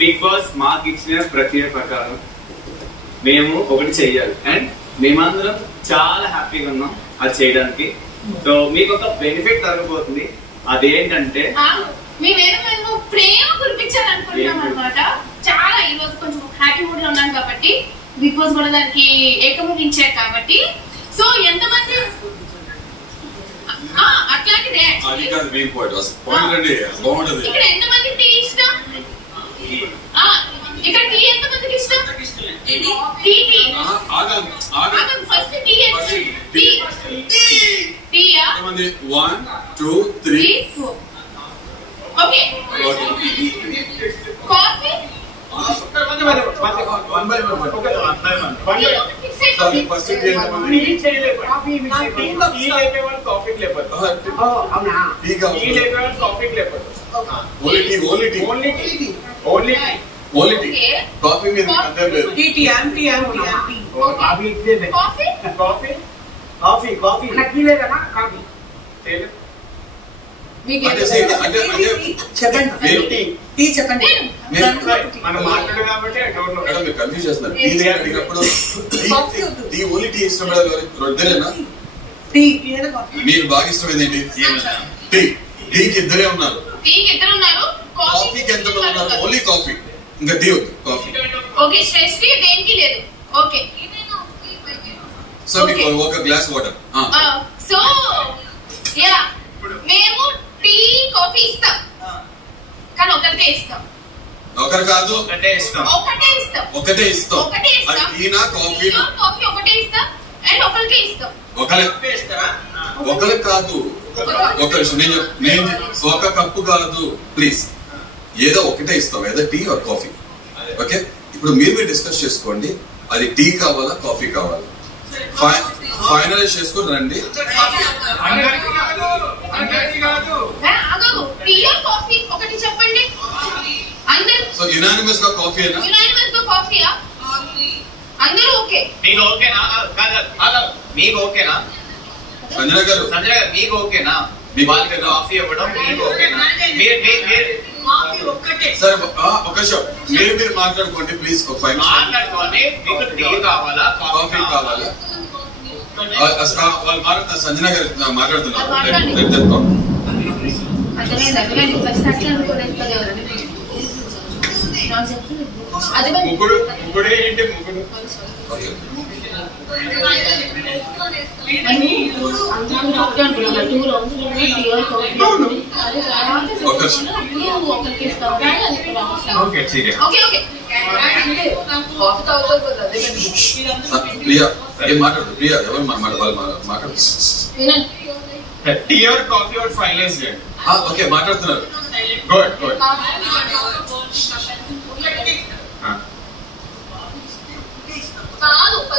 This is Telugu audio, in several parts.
బిగ్ బాస్ మాకు ఇచ్చిన ప్రక్రియ ప్రకారం మేము ఒకటి చెయ్యాలి అండ్ మేమందరం చాలా హ్యాపీగా ఉన్నాం అది చేయడానికి. సో మీకు ఒక బెనిఫిట్ జరగబోతుంది. అదేంటంటే మేము ప్రేమ కురిపించాలనుకుంటున్నాం అనమాట. చాలా ఈ రోజు కొంచెం హ్యాపీ మూడ్ లో ఉన్నాం కాబట్టి బిగ్ బాస్ కూడా దానికి ఏకముగించారు కాబట్టి. సో ఎంతమంది అట్లాంటి ఇక్కడ ఎంతమంది టీ ఇష్టం? ఇక్కడ టీ ఎంతమందికి ఇష్టం? ఫస్ట్ టీ టీయా 1 2 3 4. ఓకే కాఫీ మీరు బాగా ఇష్టమైంది టీకి ఇద్దరే ఉన్నారు. కాఫీకి ఎంతమంది ఉన్నారు? ఓన్లీ కాఫీ, ఇంకా టీ వద్దు. కాఫీ ఓకే, స్ట్రెస్ టీ దేనికి లేదు. ఓకే సో మీకు ఒక గ్లాస్ వాటర్. సో యా మేము టీ కాఫీ ఇస్తాం కానీ ఒకరికే ఇస్తాం. ఒకరు కాదు, ఒకటే ఇస్తాం. టీనా కాఫీ ఒకటే ఇస్తాం అండ్ ఒకరికే ఇస్తాం. ఒకరికి కాదు, ఒక నేను ఒక కప్పు కాదు ప్లీజ్, ఏదో ఒకటే ఇస్తాం, ఏదో టీ ఆర్ కాఫీ. ఓకే, ఇప్పుడు మీరు డిస్కస్ చేసుకోండి, అది టీ కావాలా కాఫీ కావాలా, ఫైనలైజ్ చేసుకుని రండి. ఒకటి చెప్పండి. సో యునానిమస్ గా కాఫీ అయినా అందరూ ఓకే? మీకు ఓకేనా? మీకు ఓకేనా సంజన గారు? మీకు ఓకేనా? వాళ్ళకి కాఫీ ఇవ్వడం మీకు ఓకేనా? సరే ఒక షాప్ మీరు మాట్లాడుకోండి ప్లీజ్. ఒక 5 మాట్లాడుకోండి. మీకు టీ కావాలా కాఫీ కావాలా? వాళ్ళు మాట్లాడుతున్నారు, సంజన గారు మాట్లాడుతున్నారు. ముగ్గుడు ఏంటి? ముగ్గుడు ప్రియా ఏం మాట్లాడు? ప్రియా ఎవరు మాట్లాడు? Tea or coffee or finalize చేయండి. ఓకే మాట్లాడుతున్నారు. గుడ్.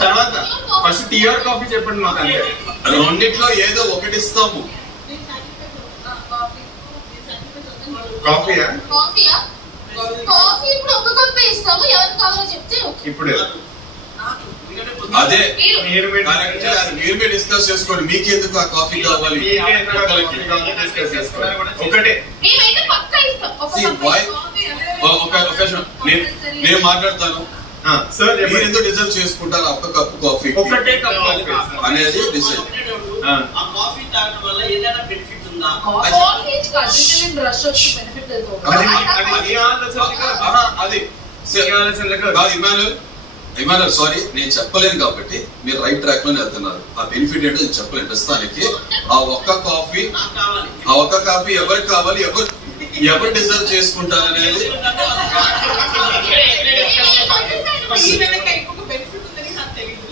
తర్వాత ఫస్ట్ టీ ఆర్ కాఫీ చెప్పండి మాకు. అంటే రెండిట్లో ఏదో ఒకటి ఇస్తాము. కాఫీయా? కాఫీ ఇప్పుడు ఒక కప్పే ఇస్తాము, ఎవరికి కావాలో చెప్తే. ఇప్పుడు అదే మీరు డిస్కస్ చేసుకోండి, మీకెందుకు ఆ కాఫీ కావాలి? ఒకటే నేను మాట్లాడతాను, మీరు ఎందుకు డిజర్వ్ చేసుకుంటారు ఒక కప్పు కాఫీ అనేది డిసైడ్. ఇమానుయల్ సారీ నేను చెప్పలేను కాబట్టి మీరు రైట్ ట్రాక్ లోనే వెళ్తున్నారు. ఆ బెనిఫిట్ ఏంటో నేను చెప్పలేను ప్రస్తుతానికి. ఆ ఒక్క కాఫీ ఎవరికి కావాలి, ఎవరు డిజర్వ్ చేసుకుంటారు అనేది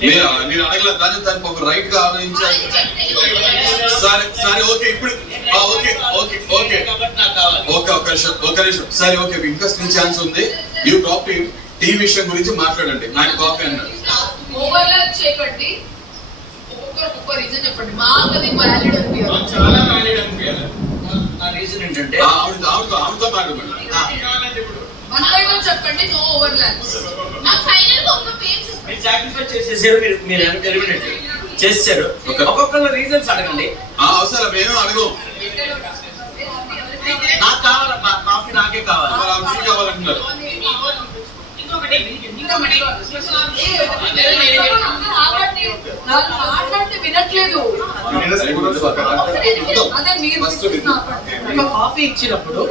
నేను అడగలేదు. దానికి ఒక రైట్ గా ఆలోచించాలి. సరే ఓకే, ఇప్పుడు ఒక నిమిషం. సరే ఓకే, ఇంకా స్టిల్ ఛాన్స్ ఉంది. యూ టాక్ టు టీ విషయం గురించి మాట్లాడండి. ఆయన కాఫీ అన్నారు. చాలా వ్యాలిడ్ అనిపించాలి. రీజన్ ఏంటంటే ఆమెతో మాట్లాడండి. చెప్పండి. No over lapse. సాక్రిఫైస్ చేసేసారు, మీరు ఎలిమినేట్ చేశారు. ఒక్కొక్కరు రీజన్స్ అడగండి. అవసరం మేము అడగం. నాకు కావాలబ్బా కాఫీ, నాకే కావాలి. కావాలంటున్నారు. మాట్లాడితే వినట్లేదు. అదే మీరు కాఫీ ఇచ్చినప్పుడు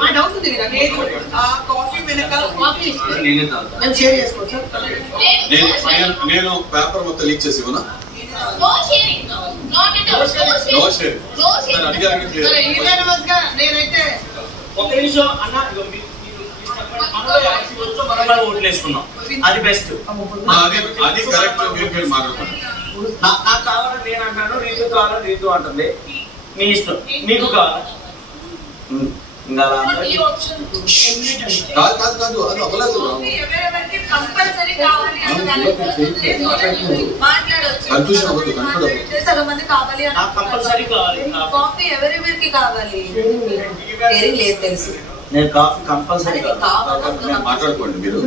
మా డౌట్ ఉంది కదా, లేదు ఆ కాఫీ వెనకాల కాఫీ మేము షేర్ చేసుకోవచ్చు. నేను పేపర్ మొత్తం లీక్ చేసి ఇవ్వనా? నేనైతే ఒక నిమిషం అన్న, ఓట్లు వేసుకున్నాం, అది బెస్ట్. అది కరెక్ట్. మీరు మాట్లాడుకోండి. నాకు కావాలని నేను అంటాను, రీతు కావాలని రీతు అంటుంది. మీ ఇష్టం, మీకు కావాలి. ఇంకా కాదు అది అవ్వలేదు. కన్ఫ్యూజన్ అవ్వదు, మంది కావాలి, కంపల్సరీ కావాలి. కాఫీ ఎవరెవరికి కావాలి లేదు తెలుసు. నేను కాఫీ కంపల్సరీ మాట్లాడుకోండి మీరు.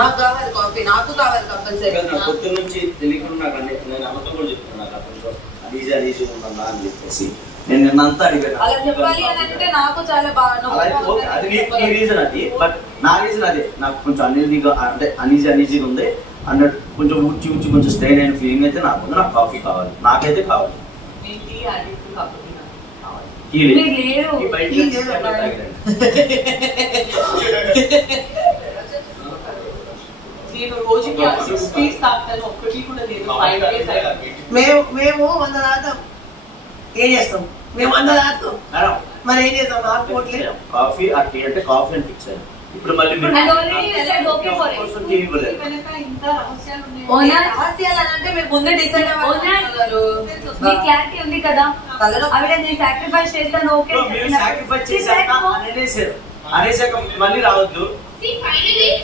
నాకు కావాలి కాఫీ, నాకు కావాలి కంపల్సరీ. పొద్దు నుంచి తెలియకుండా నేను అమ్మతో కూడా చెప్తున్నా, కొంచెం అనీజీ ఉందా అని చెప్పేసి నేను నిన్నంతా అడిగాను. అలా చెప్పాలి అని అంటే నాకు చాలా బాగా, అది నీ రీజన్ అది, బట్ నా రీజన్ అదే. నాకు కొంచెం అనీజీగా అంటే అనీజీగా ఉంది అన్నట్టు, కొంచెం ఉచ్చి కొంచెం స్ట్రెయిన్ అయిన ఫీలింగ్ అయితే నాకు ఉంది. నాకు కాఫీ కావాలి, నాకైతే కావాలి. నేను రోజుకి 6 టీస్ తాగుతాను, ఒక్కటి కూడా లేదు. 5 days మేము 100 తాగుతాం. ఏం చేస్తాం మేము? 100 తాగుతాం, మరి ఏం చేస్తాం? కాఫీ ఆ టీ అంటే కాఫీ అని ఫిక్స్ అయ్యాను. ఇప్పుడు మళ్ళీ రహస్యాలంటే మీరు ముందే డిసైడ్ క్లారిటీ ఉంది కదా. ఆవిడ నేను సాక్రిఫైస్ చేస్తాను, ఓకే సాక్రిఫైస్ చేశాక అనేసాక మళ్ళీ రావద్దు.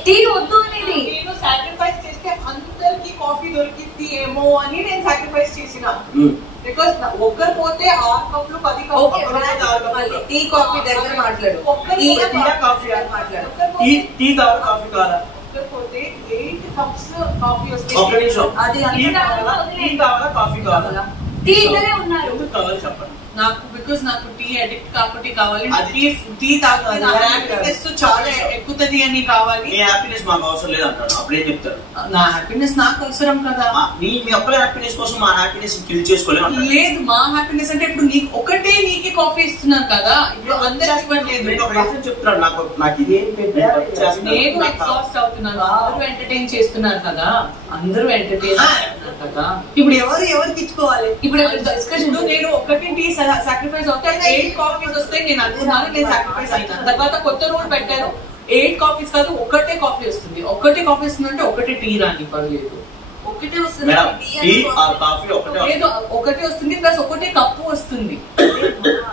టీ వద్దు అనేది. నేను సాక్రిఫైస్ చేస్తే అందరికి కాఫీ దొరికింది ఏమో అని నేను సాక్రిఫైస్ చేసిన. బికాస్ ఒక్కరు పోతే 6 కప్పులు 10 కప్పులు టీ కాఫీ దగ్గర మాట్లాడు. టీ కావాలి, కాఫీ కావాలా? పోతే 8 కప్స్ కాఫీ వస్తే ఒక్క నిమిషం, అది టీ కావాలా కాఫీ కావాలా? టీ ఇద్దరే ఉన్నారు. ఎందుకు కావాలి చెప్పండి. నాకు బికాస్ నాకు టీ అడిక్ట్ కాబట్టి కావాలి. టీ తాగాలి, హ్యాపీనెస్ చాలా ఎక్కుతుంది అని కావాలి. మీ హ్యాపీనెస్ మాకు అవసరం లేదు అంటాడు, అప్పుడే చెప్తారు. నా హ్యాపీనెస్ నాకు అవసరం కదా. మీ ఒక్కరి హ్యాపీనెస్ కోసం మా హ్యాపీనెస్ కిల్ చేసుకోలేదు. లేదు, మా హ్యాపీనెస్ అంటే ఇప్పుడు నీకు ఒకటే నీకే కాఫీ ఇస్తున్నాను కదా, ఇప్పుడు అందరికి ఇవ్వట్లేదు. చెప్తున్నాడు నాకు ఇదేం నేను ఎగ్జాస్ట్ అవుతున్నాను, అందరూ ఎంటర్టైన్ చేస్తున్నారు కదా, అందరూ ఎంటర్టైన్ కదా. ఇప్పుడు ఎవరికి ఇచ్చుకోవాలి? ఇప్పుడు డిస్కషన్ నేను ఒకటి టీ సాక్రిఫైస్ అవుతాయి, 8 కాఫీస్ వస్తాయి నేను అనుకున్నాను, నేను సాక్రిఫైస్ అయినా. తర్వాత కొత్త రూల్ పెట్టారు, 8 కాఫీస్ కాదు ఒకటే కాఫీ వస్తుంది. ఒకటే కాఫీ వస్తుంది అంటే ఒకటే టీ రాని పర్లేదు, ఒకటే వస్తుంది. ఒకటే వస్తుంది ప్లస్ ఒకటే కప్పు వస్తుంది.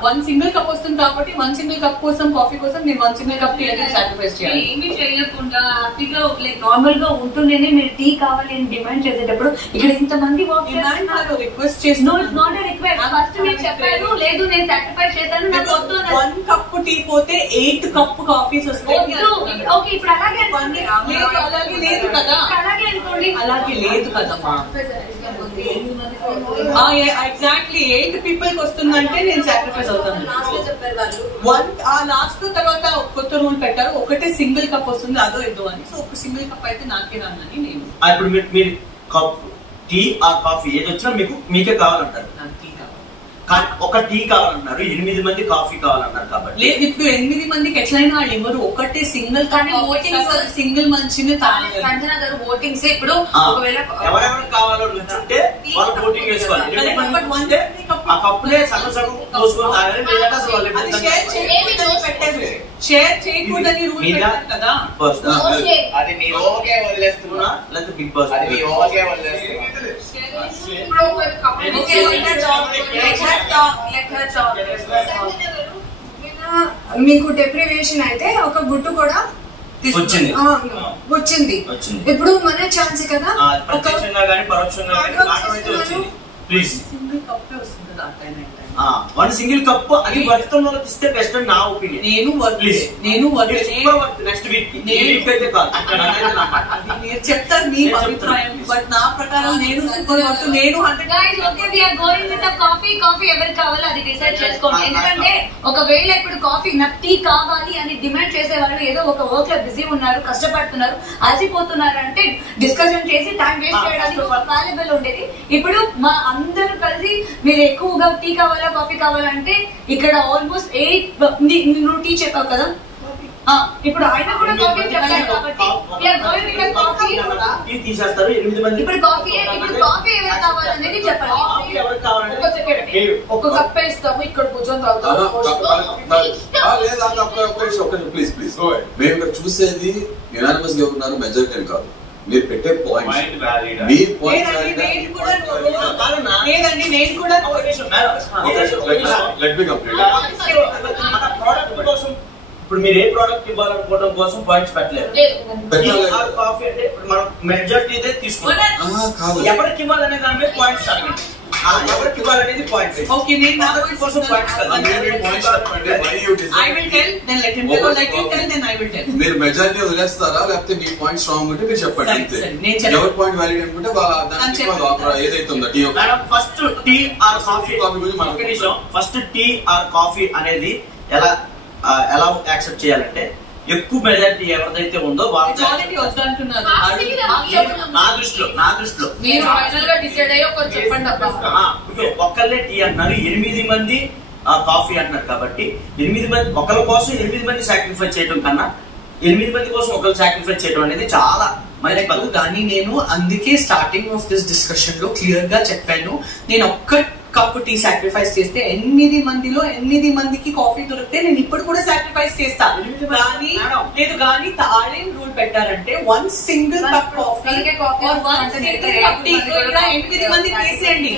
1 సింగిల్ కప్ వస్తుంది కాబట్టి 1 సింగిల్ కప్ కోసం కాఫీ కోసం నేను 1 సింగిల్ కప్ టీ అనేది సాక్రిఫైస్ చేయాలి. ఏమీ చేయకుండా హ్యాపీగా నార్మల్ గా ఉంటూనే మీరు టీ కావాలి అని డిమాండ్ చేసేటప్పుడు ఇక్కడ ఇంతమంది రిక్వెస్ట్ చేస్తున్నారు. ఫస్ట్ మీరు చెప్పారు లేదు నేను సాక్రిఫైస్ చేస్తాను, నాకు వద్దు. 1 కప్ టీ పోతే 8 కప్ కాఫీస్ వస్తాయి. ఓకే ఇప్పుడు అలాగే అలాగే లేదు కదా, అలాగే అనుకోండి. అలాగే లేదు కదా. ఎగ్జాక్ట్లీ 8 పీపుల్ కి వస్తుందంటే నేను సాక్రిఫైస్ అవుతాను. లాస్ట్ తర్వాత కొత్త రూల్ పెట్టారు, ఒకటే సింగిల్ కప్ వస్తుంది అదో ఏదో అని. సో ఒక సింగిల్ కప్ అయితే నాకే రానని నేను. ఇప్పుడు మీరు కప్ టీ ఆ కాఫీ ఏది వచ్చినా మీకే కావాలంటారు. కానీ ఒక టీ కావాలంటున్నారు, 8 మంది కాఫీ కావాలన్నారు కాబట్టి. లేదు, ఇప్పుడు 8 మందికి ఎట్లయినా వాళ్ళు ఎవరు ఒకటే సింగిల్ కానీ ఓటింగ్ సింగిల్ మంచిని సంజన గారు ఓటింగ్స్ ఇప్పుడు ఒకవేళ ఎవరెవరికి కావాలో నుంచుంటే వాళ్ళు ఓటింగ్ వేసుకోవాలి. ఆ కప్పులే సగం పోసుకొని తాగాలి. షేర్ చేయకూడదని రూల్ పెట్టారు కదా. అది నీ ఓకే వదిలేస్తున్నా, లేదా బిగ్ బాస్ అది నీ ఓకే వదిలేస్తున్నా. మీకు డెప్రివేషన్ అయితే ఒక గుట్టు కూడా వచ్చింది. ఇప్పుడు మన ఛాన్స్ కదా, ప్రత్యక్షంగా కానీ పరోక్షంగా కానీ ప్లీజ్ సింగిల్ కప్పే వస్తుంది. వన్ సింగిల్ కప్ అది వర్తున్న వాళ్ళకి ఇస్తే బెస్ట్ అని నా ఒపీనియన్. నేను నెక్స్ట్ వీక్ అయితే కాదు మీరు చెప్తారు మీ అభిప్రాయం, బట్ నా ప్రకారం నేను సూపర్ వర్త్. నేను కాఫీ ఎవరికి కావాలో అది డిసైడ్ చేసుకోండి. ఎందుకంటే ఒకవేళ ఇప్పుడు కాఫీ నాకు టీ కావాలి అని డిమాండ్ చేసే వాళ్ళు ఏదో ఒక వర్క్ లో బిజీ ఉన్నారు, కష్టపడుతున్నారు, అలసిపోతున్నారు అంటే డిస్కషన్ చేసి టైం వేస్ట్ చేయడానికి వాల్యుబుల్ ఉండేది. ఇప్పుడు మా అందరూ కలిసి మీరు ఎక్కువగా టీ కావాలా కాఫీ కావాలంటే ఇక్కడ ఆల్మోస్ట్ 8 నువ్వు టీ చెప్పావు కదా, ఇప్పుడు ఆయన కూడా కాఫీ చెప్పారు కాబట్టి తీసేస్తారు 8 మంది. ఇప్పుడు కాఫీ ఎవరు కావాలనేది చెప్పాలి. ఒక కప్ ఇస్తాము, ఇక్కడ కూర్చొని తాగుతాము. ప్లీజ్ మేము ఇక్కడ చూసేది యునానిమస్ గా ఉన్నారు, మెజారిటీ కాదు. మీరు పెట్టే పాయింట్ మీ పాయింట్ లేదండి. నేను కూడా లెట్ మీ కంప్లీట్. ఇప్పుడు మీరు ఏ ప్రోడక్ట్ ఇవ్వాలనుకోవడం కోసం పాయింట్స్ పెట్టలేదు. కాఫీ అంటే ఇప్పుడు మనం మెజారిటీ తీసుకుంటాం, ఎవరికి ఇవ్వాలనే దాని మీద పాయింట్స్ అడగండి. ఎవరికి ఇవ్వాలనేది పాయింట్స్. ఓకే, నేను నా కోసం పాయింట్స్ మీరు మెజారిటీ వదిలేస్తారా లేకపోతే మీ పాయింట్ స్ట్రాంగ్ ఉంటే మీరు చెప్పండి. ఎవరి పాయింట్ వ్యాలిడ్ అనుకుంటే ఏదైతే ఉందో tea first tea or coffee first tea or coffee అనేది ఎలా యాక్సెప్ట్ చేయాలంటే ఎక్కువ మెజారిటీ ఎవరిదైతే ఉందో వాళ్ళ నా దృష్టిలో ఒక్కళ్ళే టీ అంటున్నారు, 8 మంది కాఫీ అంటున్నారు. కాబట్టి 8 మంది ఒకళ్ళ కోసం 8 మంది సాక్రిఫైస్ చేయడం కన్నా 8 మంది కోసం ఒకళ్ళు సాక్రిఫైస్ చేయడం అనేది చాలా మంచి పద్ధతి. కానీ నేను అందుకే స్టార్టింగ్ ఆఫ్ దిస్ డిస్కషన్ లో క్లియర్ గా చెప్పాను, నేను ఒక్క కప్ టీ సాక్రిఫైస్ చేస్తే 8 మందిలో 8 మందికి కాఫీ దొరికితే నేను ఇప్పుడు కూడా సాక్రిఫైస్ చేస్తాను. కానీ తాళేం రూల్ పెట్టారంటే 1 సింగిల్ కప్ కాఫీ 8 మంది తీసేయండి.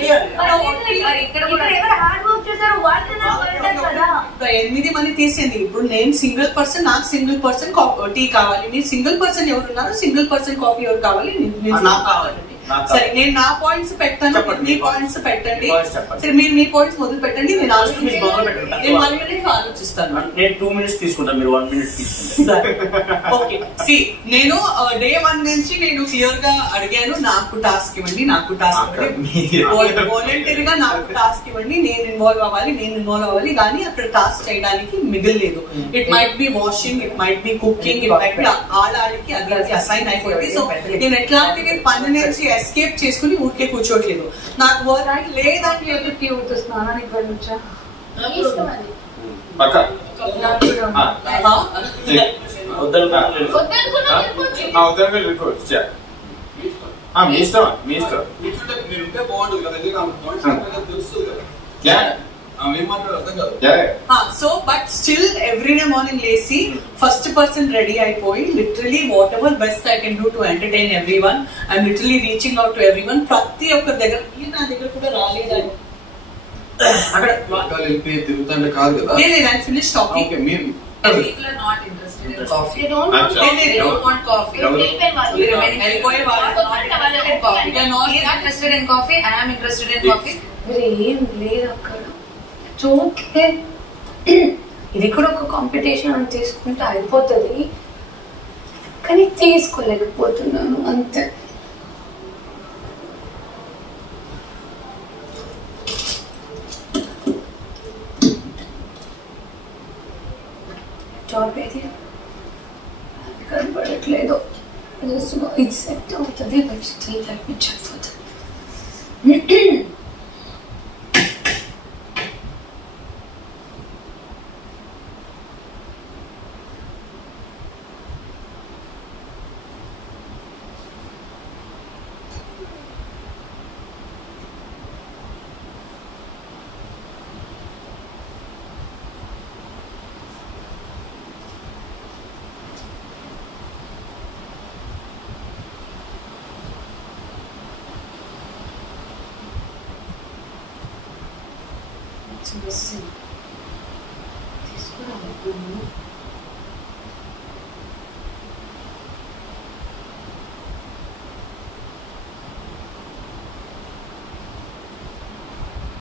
8 మంది తీసేయండి. ఇప్పుడు నేను సింగిల్ పర్సన్, నాకు సింగిల్ పర్సన్ టీ కావాలి. మీరు సింగిల్ పర్సన్ ఎవరున్నారు, సింగిల్ పర్సన్ కాఫీ ఎవరు కావాలి, నాకు కావాలండి. సరే, నేను నా పాయింట్స్ పెట్టాను, మీ పాయింట్స్ పెట్టండి. సరే, మీరు మీ పాయింట్స్ మొదలు పెట్టండి, నేను ఆలోచిస్తాను. నేను 2 మినిట్స్ తీసుకుంటాను, మీరు 1 మినిట్ తీసుకుంటాను. ఓకే, నేను డే 1 నుంచి నేను క్లియర్ గా అడిగాను, నాకు టాస్క్ ఇవ్వండి, నాకు టాస్క్ ఇవ్వండి, వాలంటీర్ గా నాకు టాస్క్ ఇవ్వండి, నేను ఇన్వాల్వ్ అవ్వాలి. కానీ అక్కడ టాస్క్ చేయడానికి మిగిలిలేదు. It might be washing, it might be cooking, it might be ఆడడానికి అది అసైన్ అయిపోయింది. సో నేను ఎట్లాంటి పని నుంచి ఎస్కేప్ చేసుకుని ఊరికే కూర్చోట్లేదు. నాకు వర్క్ లేదంటే స్నానానికి వెళ్ళొచ్చా? మీ ఇష్టం. So but still everyday morning లేసి ఫస్ట్ పర్సన్ రెడీ అయిపోయి literally what ever best I can do to entertain every one. I'm literally reaching out to every one. ప్రతి ఒక్కరి దగ్గర నా దగ్గర కూడా రాలేదని అక్కడ తిరుగుతుంటే కాదు కదా. నేను finish talking. People are not interested in coffee. They don't want coffee. They don't want coffee. They are not interested in coffee. I am interested in coffee. ఏం లేదు అక్కడ. ఓకే, ఇది కూడా ఒక కాంపిటీషన్ అని తీసుకుంటే అయిపోతుంది, కానీ తీసుకోలేకపోతున్నాను అంతే. జాబ్ ఏది కనపడట్లేదు. ఇది సెట్ అవుతుంది, but still let me check for that. Listen. This is what I'm doing.